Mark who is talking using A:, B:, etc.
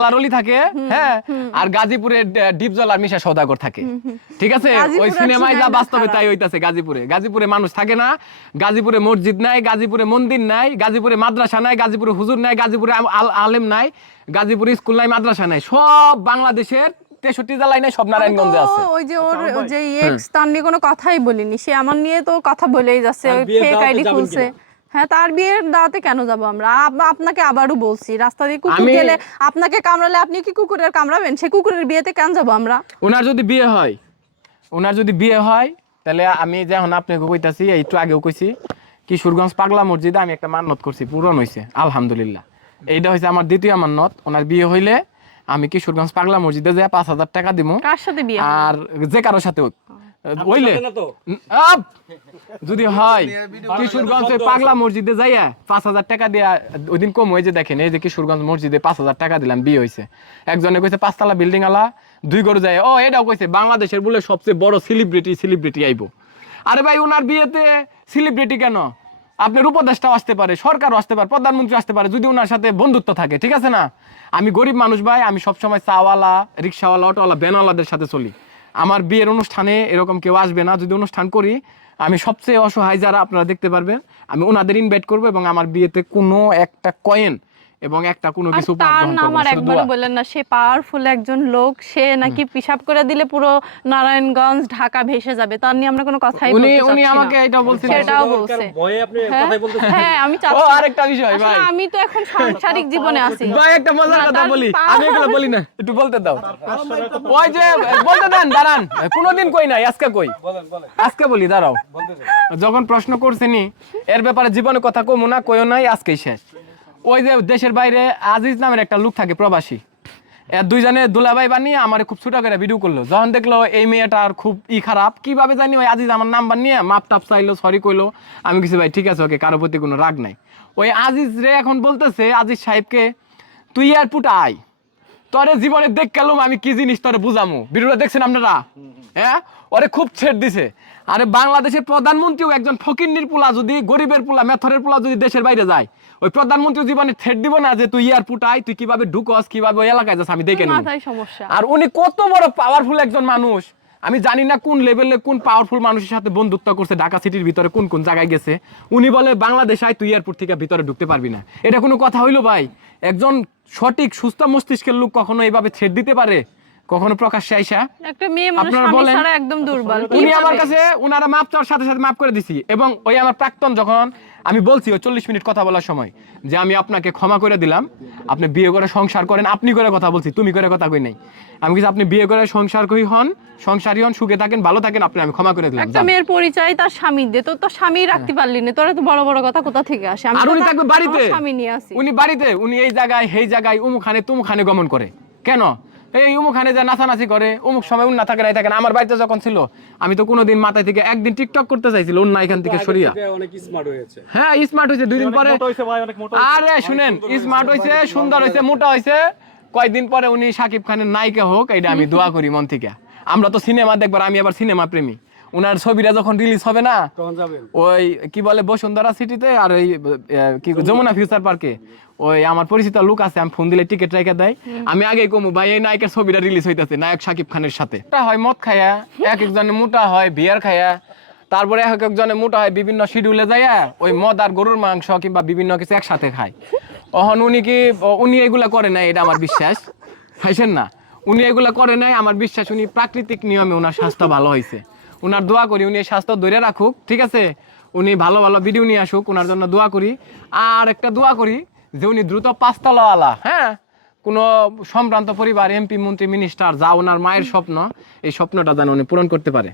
A: লারলি থাকে হ্যাঁ আর গাজীপুরে ডিপজল আর মিশা সৌদাগর থাকে। ঠিক আছে? ওই সিনেমায় যা বাস্তবে তাই হইতাছে গাজীপুরে। গাজীপুরে মানুষ থাকে না গাজীপুরে মসজিদ নাই গাজীপুরে মন্দির নাই গাজীপুরে মাদ্রাসা নাই গাজীপুরে হুজুর নাই গাজীপুরে আল- আলেম নাই গাজীপুরে স্কুল নাই মাদ্রাসা নাই। সব বাংলাদেশের তেষট্টি জেলায় নাই সব নারায়ণগঞ্জে আছে।
B: ওই যে ওর যে এক্স তার নিয়ে কোনো কথাই বলিনি। সে আমার নিয়ে তো কথা বলেই যাচ্ছে ফেক আইডি খুলছে। হ্যাঁ তার বিয়ের দাওয়াতে কেন যাব আমরা? আপনাকে আবারও বলছি রাস্তা দিয়ে কুকুর গেলে আপনাকে কামড়ালে আপনি কি কুকুরের কামড়াবেন? সে কুকুরের বিয়েতে কেন যাব আমরা?
A: ওনার যদি বিয়ে হয়। ওনার যদি বিয়ে হয় তাহলে আমি যখন আপনাকে কইতাছি একটু আগেও কইছি কিশোরগঞ্জ পাগলা মসজিদে আমি একটা মান্নত করছি পূরণ হয়েছে আলহামদুলিল্লাহ। এইটা হয়েছে আমার দ্বিতীয় মান্নত ওনার বিয়ে হইলে আমি কিশোরগঞ্জ পাগলা মসজিদে যাই পাঁচ হাজার টাকা দিব
B: কার সাথে বিয়ে
A: আর যে কারোর সাথে আপ! যদি হয় কিশোরগঞ্জে পাগলা মসজিদে যাইয়া পাঁচ হাজার টাকা দিয়া ওই দিন কম হয়েছে দেখেন এই যে কিশোরগঞ্জ মসজিদে পাঁচ হাজার টাকা দিলাম বিয়ে হয়েছে। একজনে কইছে পাঁচতলা বিল্ডিং আলা দুই গরু যায়। ও এটাও কইছে বাংলাদেশের বলে সবচেয়ে বড় সেলিব্রিটি সেলিব্রিটি আইবো। আরে ভাই ওনার বিয়েতে সেলিব্রিটি কেন? আপনার উপদেষ্টাও আসতে পারে সরকারও আসতে পারে প্রধানমন্ত্রী আসতে পারে যদি ওনার সাথে বন্ধুত্ব থাকে ঠিক আছে না? আমি গরিব মানুষ ভাই আমি সবসময় চাওয়ালা রিক্সাওয়ালা অটোওয়ালা ব্যানওয়ালাদের সাথে চলি। আমার বিয়ের অনুষ্ঠানে এরকম কেউ আসবে না। যদি অনুষ্ঠান করি, আমি সবচেয়ে অসহায় যারা আপনারা দেখতে পারবেন, আমি ওনাদের ইনভাইট করব এবং আমার বিয়েতে কোনো একটা কয়েন এবং একটা কোনো কিছু
B: তার নাম আর
A: না, শুধু
B: একবারও
A: দোয়া।
B: বললেন না সে পাওয়ারফুল একজন লোক সে নাকি পিসাব করে দিলে পুরো নারায়ণগঞ্জ ঢাকা ভেসে যাবে তার নিয়ে আমরা কোনো কথাই
A: উনি
B: বলতে
A: উনি আমাকে এটা বলছেন।
B: সেটাও বলছে।
C: ভয়ে আপনি
B: হ্যাঁ?
C: কথাই বলতেছেন
B: হ্যাঁ আমি
A: ও আরেকটা বিষয় ভাই।
B: আমি তো এখন সাংসারিক জীবনে আছি।
A: ভাই একটা মজার কথা বলি। আমি এগুলো বলি না একটু বলতে দাও। ওই যে বলতে দেন দাঁড়ান। কোনোদিন কই নাই আজকে কই?
C: বলেন বলেন।
A: আজকে বলি দাঁড়াও। যখন প্রশ্ন করছিনি এর ব্যাপারে জীবনে কথা কমু না কইও নাই আজকেই শেষ। ওই যে দেশের বাইরে আজিজ নামের একটা লোক থাকে প্রবাসী। দুইজনে দুলাভাই বানিয়ে আমার খুব ছোট করে ভিডিও করল। যখন দেখল এই মেয়েটার খুব ই খারাপ, কীভাবে জানি ওই আজিজ আমার নাম্বার নিয়ে মাপ টাপ চাইলো সরি কইলো। আমি কিছু ভাই, ঠিক আছে, ওকে কারও প্রতি কোনো রাগ নাই। ওই আজিজ রে এখন বলতেছে, আজিজ সাহেবকে, তুই এয়ারপোর্ট আয়। তোরে জীবনে দেখ আমি কি জিনিস তোরে বুঝামু। ভিডিওটা দেখছেন আপনারা? হ্যাঁ? ওরে খুব ছেড় দিছে। আরে বাংলাদেশের প্রধানমন্ত্রীও একজন ফকিন্নির পোলা যদি গরিবের পোলা মেথরের পোলা যদি দেশের বাইরে যায় ওই প্রধানমন্ত্রী জীবনে ছেড় দিব না যে তুই এয়ারপোর্ট আয় তুই কীভাবে ঢুকস কীভাবে ওই এলাকায় যাস আমি দেখে
B: সমস্যা।
A: আর উনি কত বড় পাওয়ারফুল একজন মানুষ। আমি জানি না কোন লেভেলে কোন পাওয়ারফুল মানুষের সাথে বন্ধুত্ব করছে ঢাকা সিটির ভিতরে কোন কোন জায়গায় গেছে। উনি বলে বাংলাদেশ আয় তুই এয়ারপোর্ট থেকে ভিতরে ঢুকতে পারবি না। এটা কোনো কথা হইল ভাই? একজন সঠিক সুস্থ মস্তিষ্কের লোক কখনো এইভাবে ছেড় দিতে পারে? কখনো প্রকাশ্যে আইসা?
B: একটা মেয়ে মানুষ
A: আপনারা
B: স্বামী
A: বলেন।
B: ছাড়া একদম দুর্বল।
A: উনি আমার কাছে উনারা মাপ চাওয়ার সাথে সাথে মাপ করে দিছি এবং ওই আমার প্রাক্তন যখন আমি বলছি ওই চল্লিশ মিনিট কথা বলার সময় যে আমি আপনাকে ক্ষমা করে দিলাম আপনি বিয়ে করে সংসার করেন আপনি করে কথা বলছি তুমি করে কথা কই নাই। আমি কিছু আপনি বিয়ে করে সংসার কই হন সংসারী হন সুখে থাকেন ভালো থাকেন আপনি আমি ক্ষমা করে দিলাম
B: একটা মেয়ের পরিচয় তার স্বামী দে তো তোর স্বামী রাখতে পারলি না তোরা তো বড় বড় কথা কোথা থেকে আসে? আমি
A: আর উনি থাকবে বাড়িতে।
B: স্বামী নিয়ে আসি।
A: উনি বাড়িতে উনি এই জায়গায় সেই জায়গায় উমুখানে তুমুখানে গমন করে। কেন? এই উমুখানে যা নাচানাচি করে উমুক সময় উন্না থাকে নাই থাকে আমার বাড়িতে যখন ছিল আমি তো কোনোদিন মাথায় থেকে একদিন টিকটক করতে চাইছিল উন্না এখান থেকে সরিয়া।
C: আগে অনেক স্মার্ট হয়েছে।
A: হ্যাঁ স্মার্ট হয়েছে। দুই দিন পরে আরে শুনেন স্মার্ট হয়েছে সুন্দর হয়েছে মোটা হয়েছে। কয়েকদিন পরে উনি সাকিব খানের নায়িকা হোক এটা আমি দোয়া করি মন থেকে। আমরা তো সিনেমা দেখবার আমি আবার সিনেমা প্রেমী। উনার ছবিটা যখন রিলিজ হবে না ওই কি বলে বসুন্ধরা সিটিতে আর ওই কি যমুনা ফিউচার পার্কে ওই আমার পরিচিত লোক আছে আমি ফোন দিলে টিকিট রেখে দেয়। আমি আগেই কমু ভাই এই নায়কের ছবিটা রিলিজ হইতাছে নায়ক সাকিব খানের সাথে। মোটা হয় মদ খায়া এক একজনে মোটা হয় বিয়ার খায়া তারপরে এক একজনে মোটা হয় বিভিন্ন শিডিউলে যাইয়া ওই মদ আর গরুর মাংস কিংবা বিভিন্ন কিছু একসাথে খায়। অহন উনি কি উনি এগুলা করে নাই এটা আমার বিশ্বাস। খাইছেন না? উনি এগুলা করে নাই আমার বিশ্বাস উনি প্রাকৃতিক নিয়মে ওনার স্বাস্থ্য ভালো হয়েছে ওনার দোয়া করি, উনি স্বাস্থ্য ধরে রাখুক, ঠিক আছে? উনি ভালো ভালো ভিডিও নিয়ে আসুক ওনার জন্য দোয়া করি। আর একটা দোয়া করি যে উনি দ্রুত পাঁচতলাওয়ালা হ্যাঁ? কোনো সম্ভ্রান্ত পরিবার এমপি মন্ত্রী মিনিস্টার যা ওনার মায়ের স্বপ্ন, এই স্বপ্নটা যেন উনি পূরণ করতে পারে।